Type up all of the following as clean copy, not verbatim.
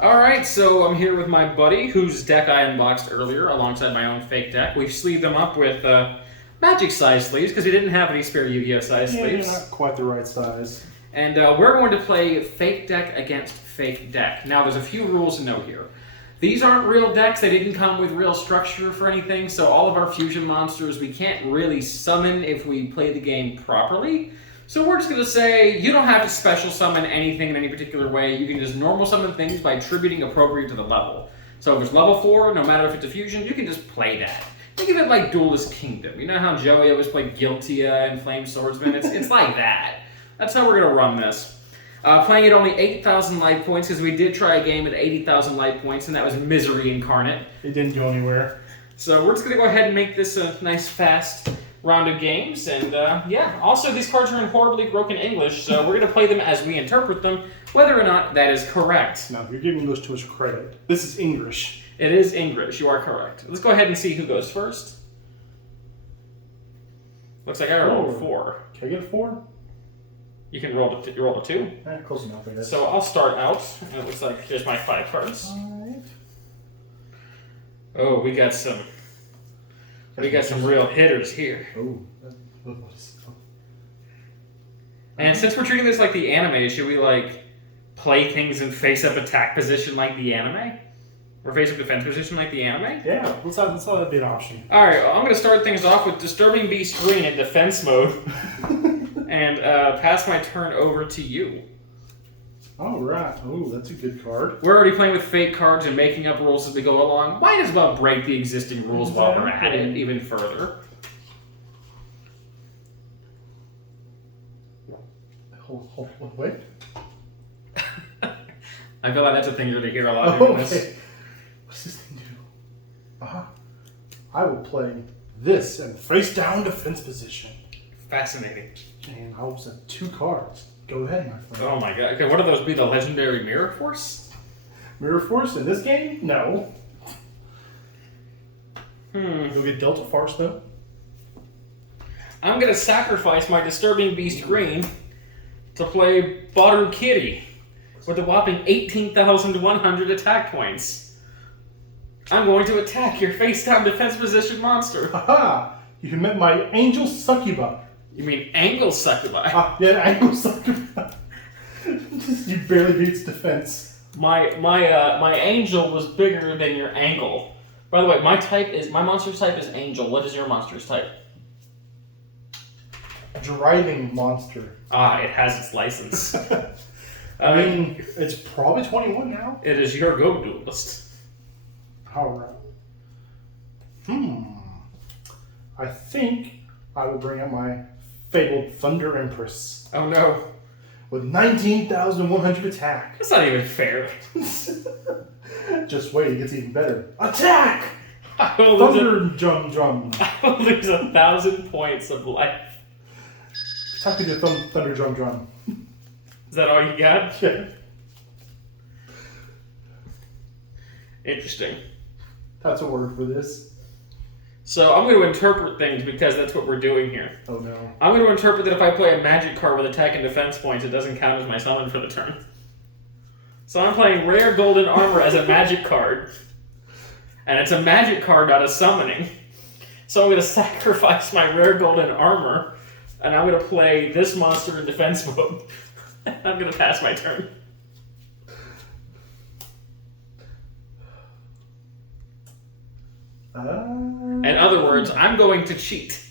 Alright, so I'm here with my buddy, whose deck I unboxed earlier, alongside my own fake deck. We've sleeved them up with magic-size sleeves, because we didn't have any spare Yu-Gi-Oh! Size sleeves. Not quite the right size. And we're going to play fake deck against fake deck. Now, there's a few rules to note here. These aren't real decks, they didn't come with real structure for anything, so all of our fusion monsters we can't really summon if we play the game properly. So we're just going to say, you don't have to special summon anything in any particular way, you can just normal summon things by tributing appropriate to the level. So if it's level 4, no matter if it's a fusion, you can just play that. Think of it like Duelist Kingdom. You know how Joey always played Guiltia and Flame Swordsman? It's like that. That's how we're going to run this. Playing at only 8,000 life points, because we did try a game at 80,000 life points, and that was misery incarnate. It didn't go anywhere. So we're just going to go ahead and make this a nice, fast round of games. And yeah, also these cards are in horribly broken English, so we're going to play them as we interpret them, whether or not that is correct. Now, you're giving English too much credit. This is English. It is English, you are correct. Let's go ahead and see who goes first. Looks like I rolled 4. Can I get a 4? You can roll a 2. Close enough, I guess. So I'll start out. And it looks like here's my 5 cards. Alright. Oh, we got some real hitters here. Oh, And since we're treating this like the anime, should we like play things in face-up attack position like the anime? Or face-up defense position like the anime? yeah, let's have that be an option. Alright, well, I'm going to start things off with Disturbing Beast Green in defense mode. And pass my turn over to you. Alright. Oh, that's a good card. We're already playing with fake cards and making up rules as we go along. Might as well break the existing rules while we're at it even further. Hold, wait. I feel like that's a thing you're going to hear a lot doing this. Okay. What's this thing do? I will play this in face down defense position. Fascinating. And I will set 2 cards. Go ahead, my friend. Oh my god. Okay, what are those be? The legendary Mirror Force? Mirror Force in this game? No. You'll get Delta Force though. I'm going to sacrifice my Disturbing Beast Green to play Baru Kitty with a whopping 18,100 attack points. I'm going to attack your face-down defense position monster. Haha! You met my Angel Succuba. You mean Angle Succubi? Yeah, Angel Succuba. You barely beats defense. My angel was bigger than your angle. By the way, my monster's type is angel. What is your monster's type? Driving monster. Ah, it has its license. I mean, it's probably 21 now. It is your go duelist. Alright. I think I will bring out my fabled Thunder Empress. Oh no. With 19,100 attack. That's not even fair. Just wait, it gets even better. Attack! I will Thunder drum. I will lose 1,000 points of life. Attack with your thunder drum. Is that all you got? Yeah. Interesting. That's a word for this. So I'm going to interpret things because that's what we're doing here. Oh no. I'm going to interpret that if I play a magic card with attack and defense points, it doesn't count as my summon for the turn. So I'm playing Rare Golden Armor as a magic card. And it's a magic card, not a summoning. So I'm going to sacrifice my Rare Golden Armor, and I'm going to play this monster in defense mode. I'm going to pass my turn. In other words, I'm going to cheat.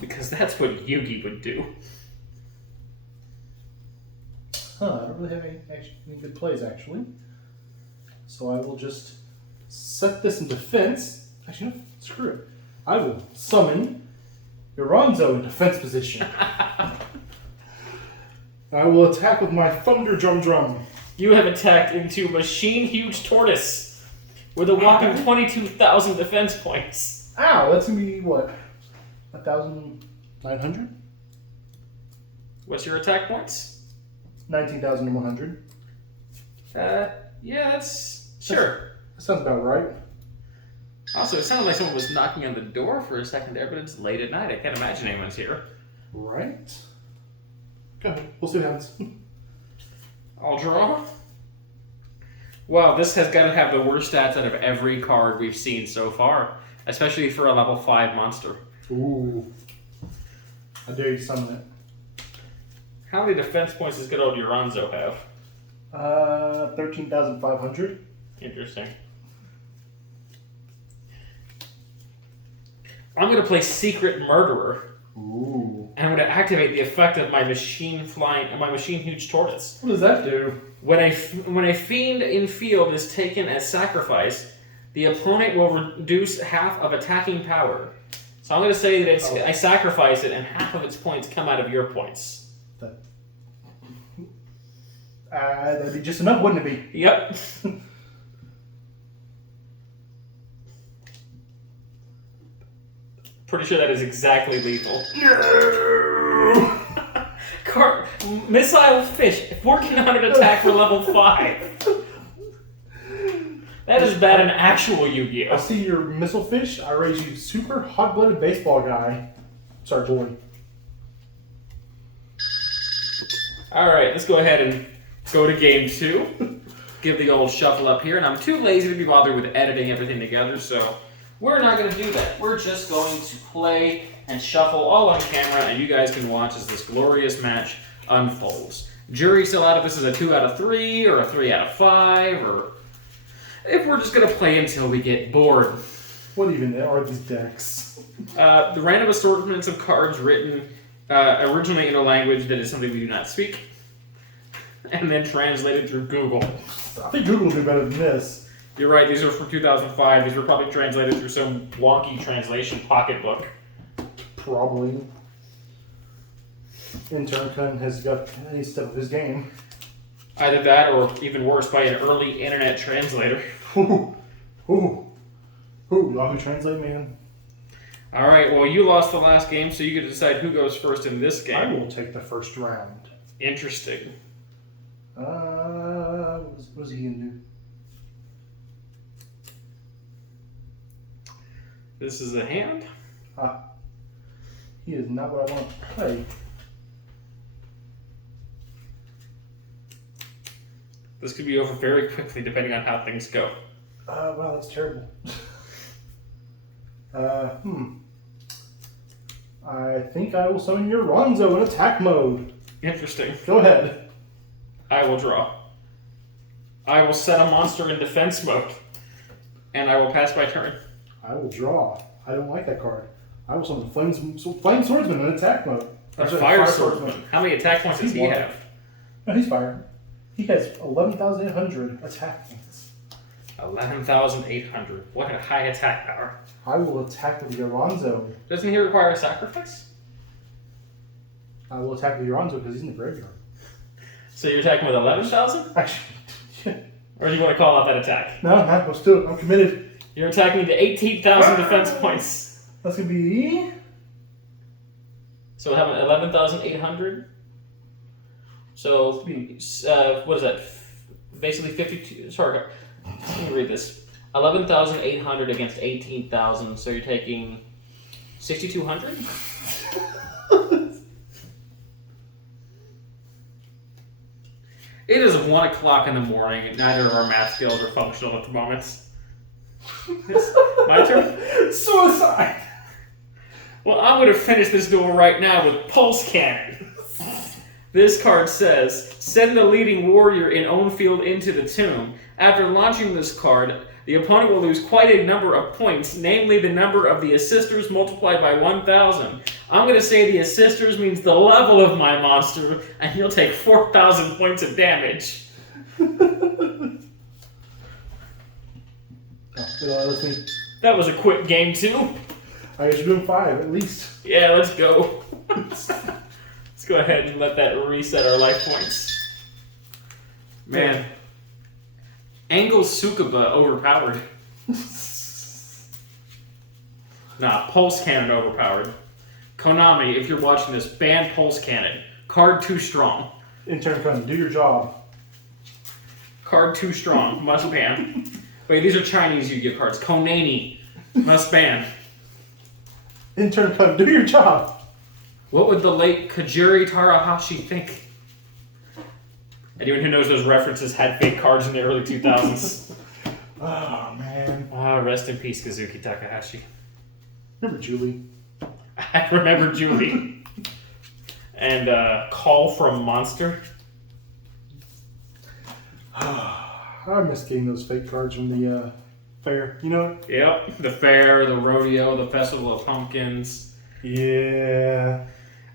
Because that's what Yugi would do. I don't really have any good plays, actually. So I will just set this in defense. Actually, no, screw it. I will summon Iranzo in defense position. I will attack with my Thunder Drum. You have attacked into Machine Huge Tortoise with a whopping 22,000 defense points. Ow, that's going to be, what, 1,900? What's your attack points? 19,100. Yeah, that's... Sure. That sounds about right. Also, it sounded like someone was knocking on the door for a second there, but it's late at night. I can't imagine anyone's here. Right? Go ahead. We'll see what happens. I'll draw. Wow, this has got to have the worst stats out of every card we've seen so far, especially for a level 5 monster. Ooh. I dare you summon it. How many defense points does good old Uranzo have? 13,500. Interesting. I'm going to play Secret Murderer. Ooh. And I'm going to activate the effect of my machine huge tortoise. What does that do? When a fiend in field is taken as sacrifice, the opponent will reduce half of attacking power. So I'm going to say that I sacrifice it, and half of its points come out of your points. That'd be just enough, wouldn't it be? Yep. Pretty sure that is exactly lethal. No! Missile fish, 1400 attack for level 5. That is bad in actual Yu-Gi-Oh! I see your missile fish. I raise you super hot-blooded baseball guy. Sorry, Jordan. Alright, let's go ahead and go to game 2. Give the old shuffle up here, and I'm too lazy to be bothered with editing everything together, so we're not going to do that. We're just going to play and shuffle all on camera, and you guys can watch as this glorious match unfolds. Jury's still out if this is a 2 out of 3, or a 3 out of 5, or if we're just going to play until we get bored. What even are these decks? The random assortments of cards written originally in a language that is something we do not speak, and then translated through Google. I think Google will do better than this. You're right, these are from 2005. These were probably translated through some wonky translation pocketbook. Probably. Intern has got any step of his game. Either that, or even worse, by an early internet translator. Ooh. Yahoo Translate, man. Alright, well, you lost the last game, so you get to decide who goes first in this game. I will take the first round. Interesting. What is he going to do? This is a hand. He is not what I want to play. This could be over very quickly, depending on how things go. Wow, that's terrible. I think I will summon your Ronzo in attack mode. Interesting. Go ahead. I will draw. I will set a monster in defense mode. And I will pass my turn. I will draw. I don't like that card. I will summon Flame Swordsman in attack mode. Fire Swordsman. How many attack points does he have? No, he's fire. He has 11,800 attack points. 11,800. What a high attack power. I will attack with Yoranzo. Doesn't he require a sacrifice? I will attack with Yoranzo because he's in the graveyard. So you're attacking with 11,000? Actually, Or do you want to call out that attack? no, let's do it. I'm committed. You're attacking to 18,000 defense points. That's going to be... So we'll have an 11,800. So, what is that? Basically 52. Sorry, let me read this. 11,800 against 18,000. So you're taking 6,200? It is 1 o'clock in the morning, and neither of our math skills are functional at the moment. My turn? Suicide! Well, I'm going to finish this duel right now with Pulse Cannon. This card says, send the leading warrior in own field into the tomb. After launching this card, the opponent will lose quite a number of points, namely the number of the assisters multiplied by 1,000. I'm going to say the assisters means the level of my monster, and he'll take 4,000 points of damage. That was a quick game, too. I guess you're doing 5, at least. Yeah, let's go. Let's go ahead and let that reset our life points. Man. Angle Sukaba overpowered. Nah, Pulse Cannon overpowered. Konami, if you're watching this, ban Pulse Cannon. Card too strong. Intern Kun, do your job. Card too strong. Must ban. Wait, these are Chinese Yu-Gi-Oh cards. Konani. Must ban. Intern Kun, do your job. What would the late Kajiri Tarahashi think? Anyone who knows those references had fake cards in the early 2000s. Oh, man. Rest in peace, Kazuki Takahashi. Remember Julie? I remember Julie. And Call from Monster. I miss getting those fake cards from the fair. You know? Yep. The fair, the rodeo, the festival of pumpkins. Yeah.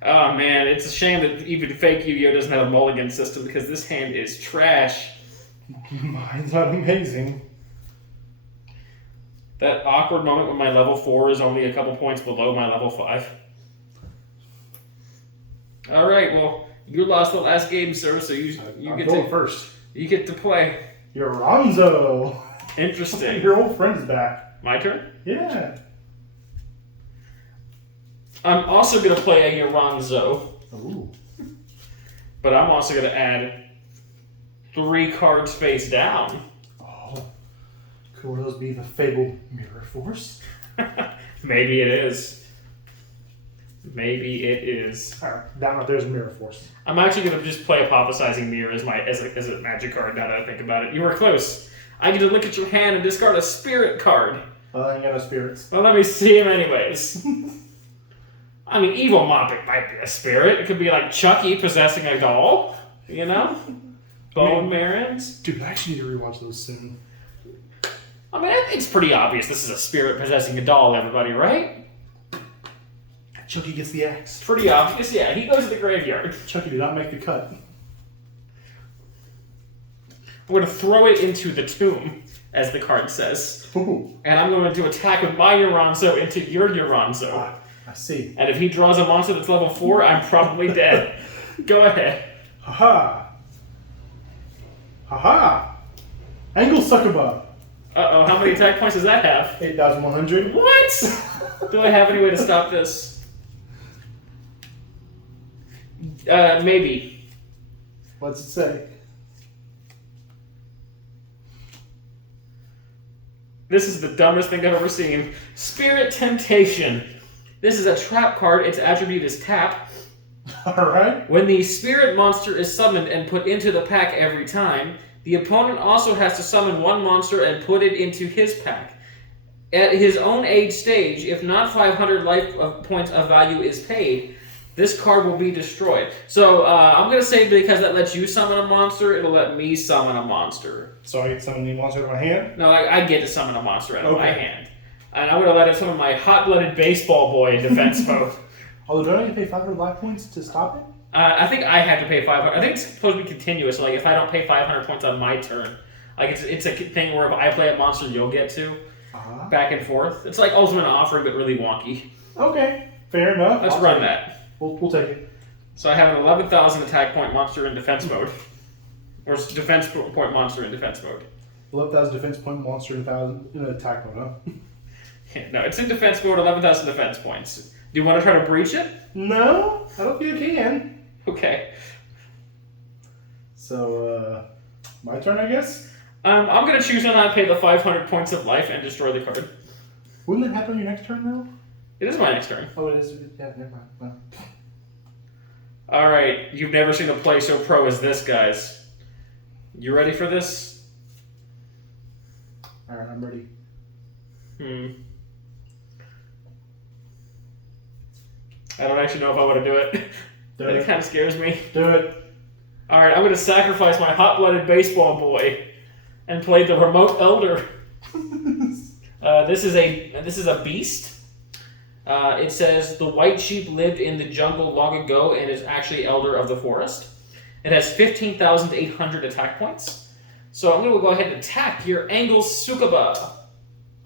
Oh man, it's a shame that even fake Yu-Gi-Oh doesn't have a mulligan system because this hand is trash. Mine's not amazing. That awkward moment when my level 4 is only a couple points below my level 5. Alright, well, you lost the last game, sir, so you get to first. You get to play. You're Ronzo. Interesting. Your old friend's back. My turn? Yeah. I'm also going to play a Yoranzo. Ooh. But I'm also going to add 3 cards face down. Oh. Could one of those be the fabled Mirror Force? Maybe it is. Maybe it is. Alright, down out there's Mirror Force. I'm actually going to just play Apothesizing Mirror as a magic card now that I think about it. You were close. I get to look at your hand and discard a spirit card. Well, I ain't got no spirits. Well, let me see him anyways. I mean, Evil Moppet might be a spirit. It could be like Chucky possessing a doll, you know? Bone Marins. Dude, I actually need to rewatch those soon. I mean, it's pretty obvious this is a spirit possessing a doll, everybody, right? Chucky gets the axe. Pretty obvious, yeah. He goes to the graveyard. Chucky did not make the cut. We're going to throw it into the tomb, as the card says. Ooh. And I'm going to attack with my Yoranzo into your Yoranzo. Ah, I see. And if he draws a monster that's level 4, I'm probably dead. Go ahead. Haha. Haha. Angle Succubus. Uh-oh, how many attack points does that have? 8,100. What? Do I have any way to stop this? Maybe. What's it say? This is the dumbest thing I've ever seen. Spirit Temptation. This is a trap card. Its attribute is tap. Alright. When the spirit monster is summoned and put into the pack every time, the opponent also has to summon one monster and put it into his pack. At his own age stage, if not 500 life points of value is paid, this card will be destroyed. So I'm going to say because that lets you summon a monster, it'll let me summon a monster. So I get summon the monster out of my hand? No, I get to summon a monster out of my hand. And I'm going to let it summon my hot-blooded baseball boy in defense mode. Although, don't I need to pay 500 life points to stop it? I think I have to pay 500. I think it's supposed to be continuous. Like if I don't pay 500 points on my turn, like it's a thing where if I play a monster, you'll get to. Back and forth. It's like Ultimate Offering, but really wonky. Okay, fair enough. Let's run that. We'll take it. So I have an 11,000 attack point monster in defense mode, or defense point monster in defense mode. 11,000 defense point monster and 1,000 in attack mode, huh? Yeah, no, it's in defense mode. 11,000 defense points. Do you want to try to breach it? No, I don't think I can. Okay. So, my turn, I guess? I'm going to choose to not pay the 500 points of life and destroy the card. Wouldn't that happen on your next turn, though? It is my next turn. Oh, it is? Yeah, never mind. Well. Alright, you've never seen a play so pro as this, guys. You ready for this? Alright, I'm ready. I don't actually know if I want to do it. It kind of scares me. Do it. Alright, I'm going to sacrifice my hot-blooded baseball boy and play the remote elder. This is a beast. It says the white sheep lived in the jungle long ago and is actually elder of the forest. It has 15,800 attack points. So I'm going to go ahead and attack your Angle Succubus.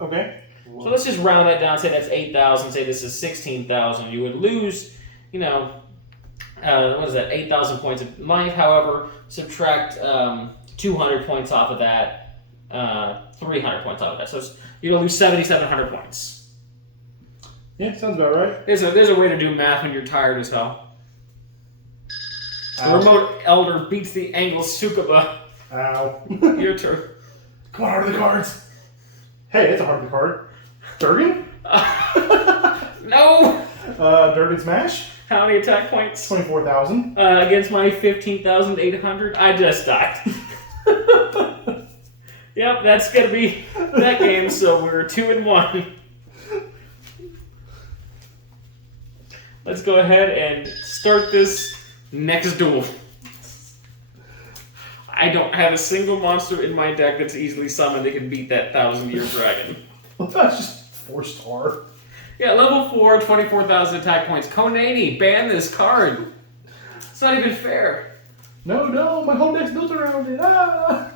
Okay. So let's just round that down. Say that's 8,000. Say this is 16,000. You would lose, what is that? 8,000 points of life. However, subtract 200 points off of that, 300 points off of that. So you're going to lose 7,700 points. Yeah, sounds about right. There's a way to do math when you're tired as hell. The Ow. remote elder beats the Angle Succubus. Ow. Your turn. Come on, heart of the cards. Hey, it's a heart of the card. Durgan? No! Durgan Smash? How many attack points? 24,000. Against my 15,800, I just died. Yep, that's gonna be that game. So we're 2-1. Let's go ahead and start this next duel. I don't have a single monster in my deck that's easily summoned that can beat that 1,000-year dragon. Well, that's just 4-star. Yeah, level 4, 24,000 attack points. Konani, ban this card. It's not even fair. No, my whole deck's built around it. Ah!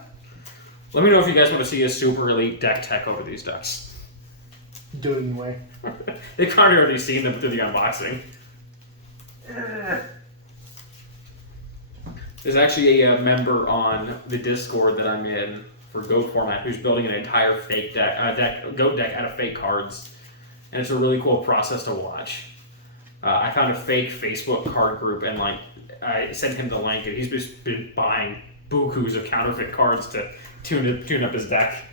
Let me know if you guys want to see a super elite deck tech over these decks. Do it anyway. They've kind of already seen them through the unboxing. There's actually a member on the Discord that I'm in for GOAT format who's building an entire fake GOAT deck out of fake cards. And it's a really cool process to watch. I found a fake Facebook card group and I sent him the link and he's just been buying bukus of counterfeit cards to tune up his deck.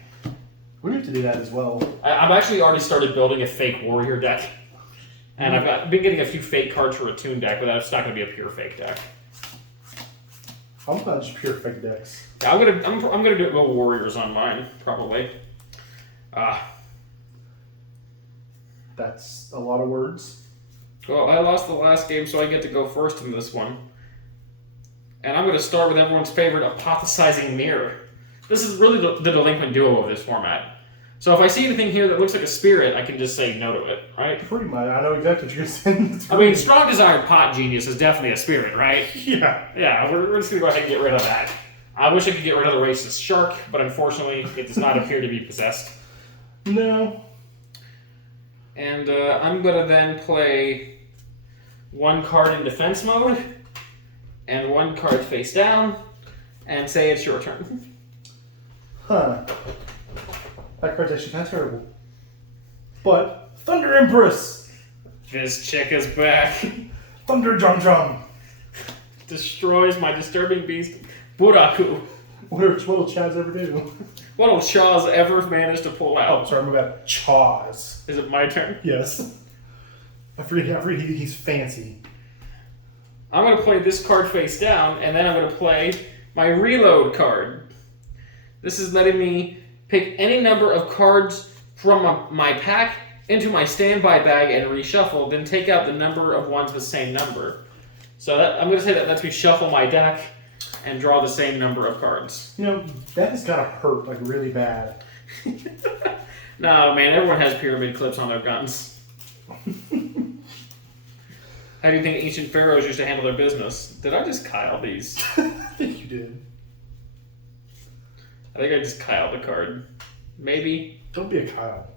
We need to do that as well. I've actually already started building a fake warrior deck. And I've been getting a few fake cards for a tune deck, but that's not going to be a pure fake deck. I'm not just pure fake decks. Yeah, I'm gonna do warriors on mine probably. That's a lot of words. Well, I lost the last game, so I get to go first in this one. And I'm going to start with everyone's favorite apothesizing mirror. This is really the delinquent duo of this format. So if I see anything here that looks like a spirit, I can just say no to it, right? Pretty much. I know exactly what you're going to say. I mean, Strong Desired Pot Genius is definitely a spirit, right? Yeah. Yeah, we're just going to go ahead and get rid of that. I wish I could get rid of the racist shark, but unfortunately, it does not appear to be possessed. No. And I'm going to then play one card in defense mode, and one card face down, and say it's your turn. Huh. That card's actually kind of terrible. But, Thunder Empress! This chick is back. Thunder Drum! Destroys my disturbing beast, Buraku. What'll Chaz ever do? What'll Shaw's ever manage to pull out? Oh, sorry, my bad. Chaws. Is it my turn? Yes. I forget he's fancy. I'm going to play this card face down, and then I'm going to play my reload card. This is letting me pick any number of cards from my pack into my standby bag and reshuffle, then take out the number of ones with the same number. So I'm going to say that lets me shuffle my deck and draw the same number of cards. You know, that has got to hurt, like, really bad. No, man, everyone has pyramid clips on their guns. How do you think ancient pharaohs used to handle their business? Did I just Kyle these? I think you did. I think I just Kyle the card. Maybe. Don't be a Kyle.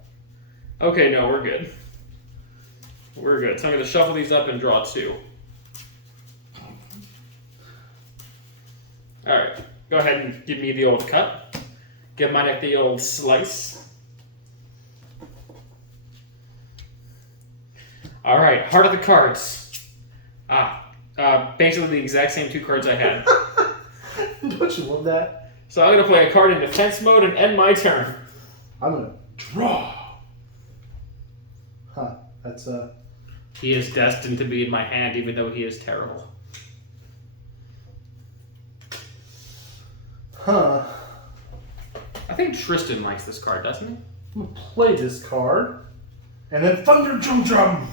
Okay, no, we're good. We're good. So I'm going to shuffle these up and draw two. Alright, go ahead and give me the old cut. Give my deck the old slice. Alright, heart of the cards. Basically the exact same two cards I had. Don't you love that? So I'm going to play a card in defense mode and end my turn. I'm going to draw. Huh, that's He is destined to be in my hand even though he is terrible. Huh. I think Tristan likes this card, doesn't he? I'm going to play this card. And then Thunder Drum!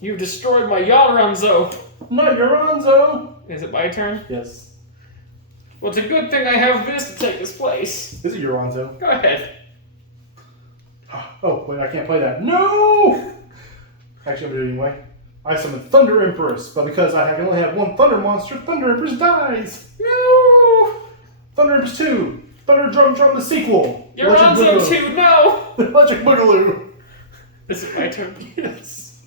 You've destroyed my Yalranzo. Not Yoranzo! Is it my turn? Yes. Well, it's a good thing I have this to take this place. Is it Yoranzo? Go ahead. Oh, wait, I can't play that. No! Actually, I'm going to do it anyway. I summon Thunder Empress, but because I can only have one Thunder monster, Thunder Empress dies! No! Thunder Empress 2! Thunder Drum the sequel! Yalranzo 2, no! Electric Boogaloo! Is it my turn? Yes.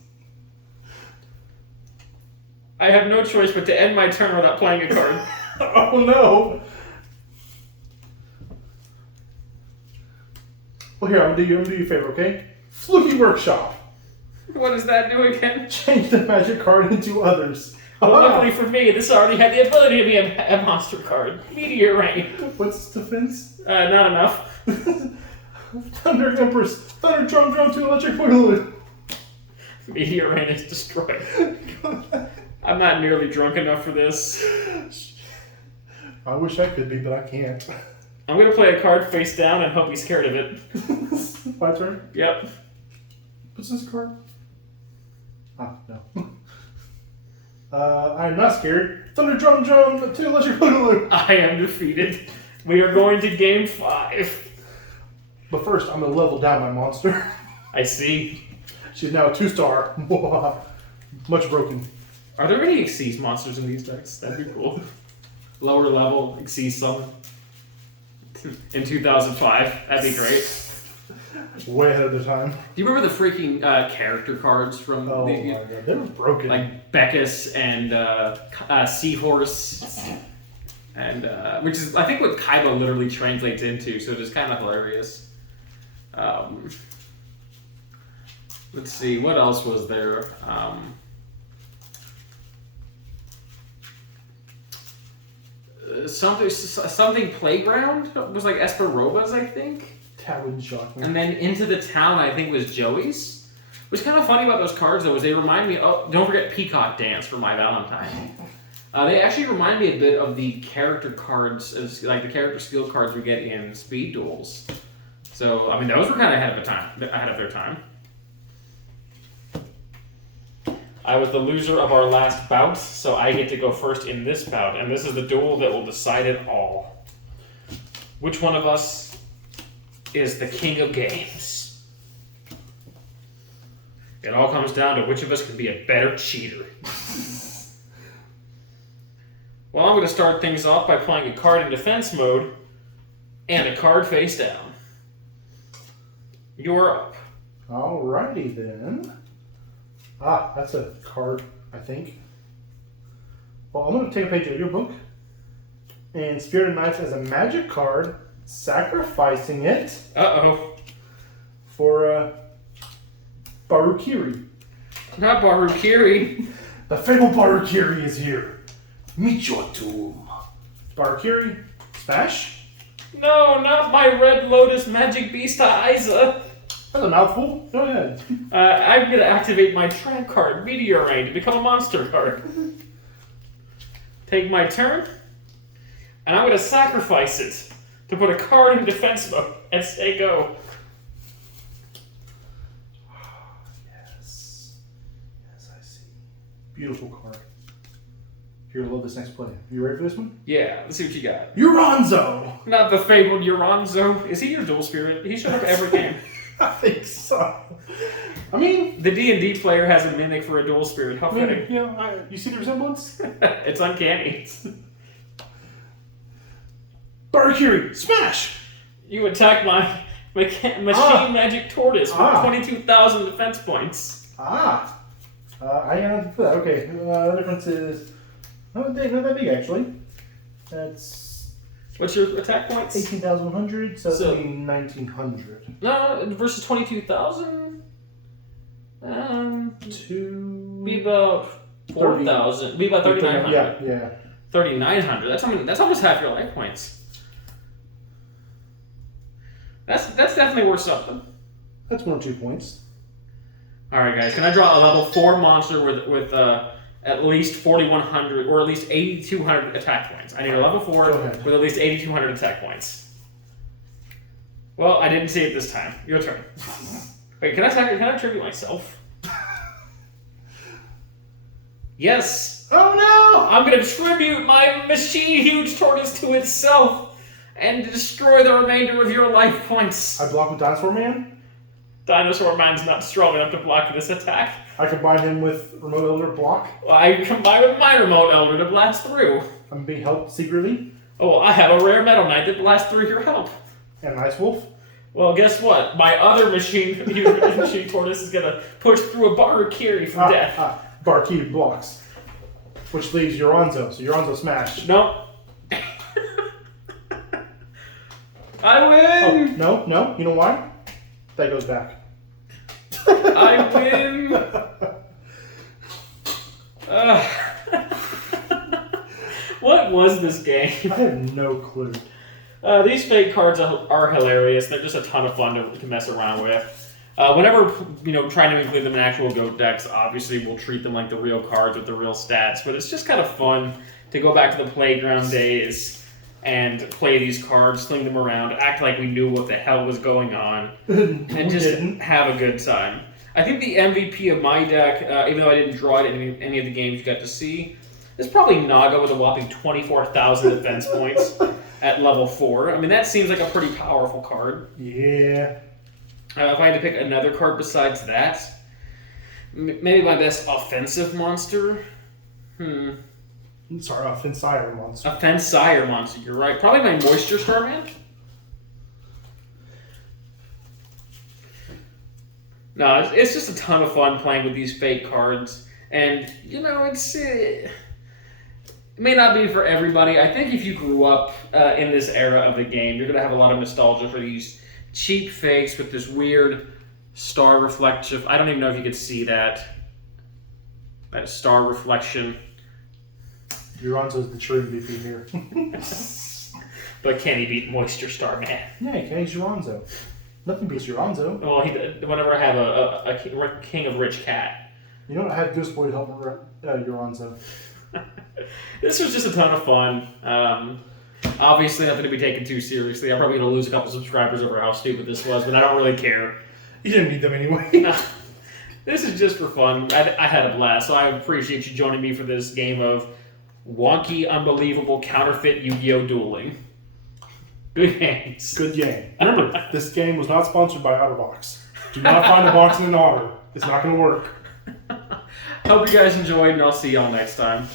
I have no choice but to end my turn without playing a card. Oh no! Well, here, I'm gonna do you a favor, okay? Fluky Workshop. What does that do again? Change the magic card into others. Well, luckily for me, this already had the ability to be a monster card. Meteor Rain. What's defense? Not enough. Thunder Empress. Thunder Drum to Electric Boogaloo. Meteor Rain is destroyed. I'm not nearly drunk enough for this. I wish I could be, but I can't. I'm going to play a card face down and hope he's scared of it. My turn? Yep. What's this card? Ah, no. I'm not scared. Thunder Drum Drum, two electric boogaloo. I am defeated. We are going to game 5. But first, I'm going to level down my monster. I see. She's now a 2-star. Much broken. Are there any Xyz monsters in these decks? That'd be cool. Lower level Xyz summon. In 2005. That'd be great. Way ahead of the time. Do you remember the freaking character cards from Oh my god, they were broken. like Beckus and Seahorse, and which is I think what Kaiba literally translates into, so it is kind of hilarious. Let's see, what else was there? Something playground was like Esperoba's, I think. That wouldn't shock me. And then Into the Town, I think, was Joey's. What's kind of funny about those cards, though, is they remind me... Oh, don't forget Peacock Dance for My Valentine. They actually remind me a bit of the character cards, like the character skill cards we get in Speed Duels. So, I mean, those were kind of ahead of their time. I was the loser of our last bout, so I get to go first in this bout. And this is the duel that will decide it all. Which one of us is the king of games? It all comes down to which of us can be a better cheater. Well, I'm going to start things off by playing a card in defense mode and a card face down. You're up. Alrighty then. Ah, that's a card, I think. Well, I'm going to take a page out of your book. And Spirit of Knights as a magic card, sacrificing it. Uh-oh. For Barukiri. Not Barukiri. The fabled Barukiri is here. Meet your doom. Barukiri, smash. No, not my Red Lotus Magic Beast Aiza. That's a mouthful. Go ahead. I'm going to activate my trap card, Meteor Rain, to become a monster card. Take my turn, and I'm going to sacrifice it to put a card in defense mode and say go. Yes. Yes, I see. Beautiful card. Here, I love this next play. You ready for this one? Yeah, let's see what you got. Uranzo! Not the fabled Uranzo. Is he your dual spirit? He showed up every game. I think so. I mean... The D&D player has a mimic for a dual spirit. How fitting. You know, you see the resemblance? It's uncanny. Barukiri, smash! You attack my machine magic tortoise with 22,000 defense points. I got that. Okay, the difference is not that big actually. That's What's your attack points? 18,100, so it'll be 1,900. No, versus 22,000. Be about 4,000. Be about 3,900. Yeah. 3,900. That's almost half your life points. That's definitely worth something. That's 1 or 2 points. All right, guys. Can I draw a level 4 monster with at least 4,100 or at least 8,200 attack points? I need a level 4 with at least 8,200 attack points. Well, I didn't see it this time. Your turn. Wait, can I tribute myself? Yes. Oh no! I'm gonna tribute my machine huge tortoise to itself and destroy the remainder of your life points. I block with Dinosaur Man. Dinosaur Man's not strong enough to block this attack. I combine him with Remote Elder block. Well, I combine with my Remote Elder to blast through. I'm being helped secretly. Oh, I have a rare Metal Knight that blasts through your help. And an Ice Wolf. Well, guess what? My other machine tortoise is gonna push through a Barukiri for death. Barukiri blocks. Which leaves Uranzo. So Uranzo smash. No. I win! Oh, no. You know why? That goes back. I win! What was this game? I have no clue. These fake cards are hilarious. They're just a ton of fun to mess around with. Whenever, trying to include them in actual GOAT decks, obviously we'll treat them like the real cards with the real stats, but it's just kind of fun to go back to the playground days and play these cards, sling them around, act like we knew what the hell was going on, and just have a good time. I think the MVP of my deck, even though I didn't draw it in any of the games you got to see, is probably Naga with a whopping 24,000 defense points at level 4. I mean, that seems like a pretty powerful card. Yeah. If I had to pick another card besides that, maybe my best offensive monster. Sorry, Offensire monster. Offensire monster, you're right. Probably my Moisture Starman. No, it's just a ton of fun playing with these fake cards. And, it may not be for everybody. I think if you grew up in this era of the game, you're going to have a lot of nostalgia for these cheap fakes with this weird star reflection. I don't even know if you could see that. That star reflection. Duranzo's the true MVP here. But can he beat Moisture Starman? Yeah, he's Duranzo. Nothing beats Duranzo. Well, whenever I have a King of Rich Cat. You know what? I had Ghost Boy help Duranzo. This was just a ton of fun. Obviously, nothing to be taken too seriously. I'm probably going to lose a couple subscribers over how stupid this was, but I don't really care. You didn't need them anyway. This is just for fun. I had a blast, so I appreciate you joining me for this game of wonky, unbelievable, counterfeit Yu-Gi-Oh! Dueling. Good games. Good game. Remember, this game was not sponsored by OtterBox. Do not find a box in an otter. It's not going to work. Hope you guys enjoyed, and I'll see y'all next time.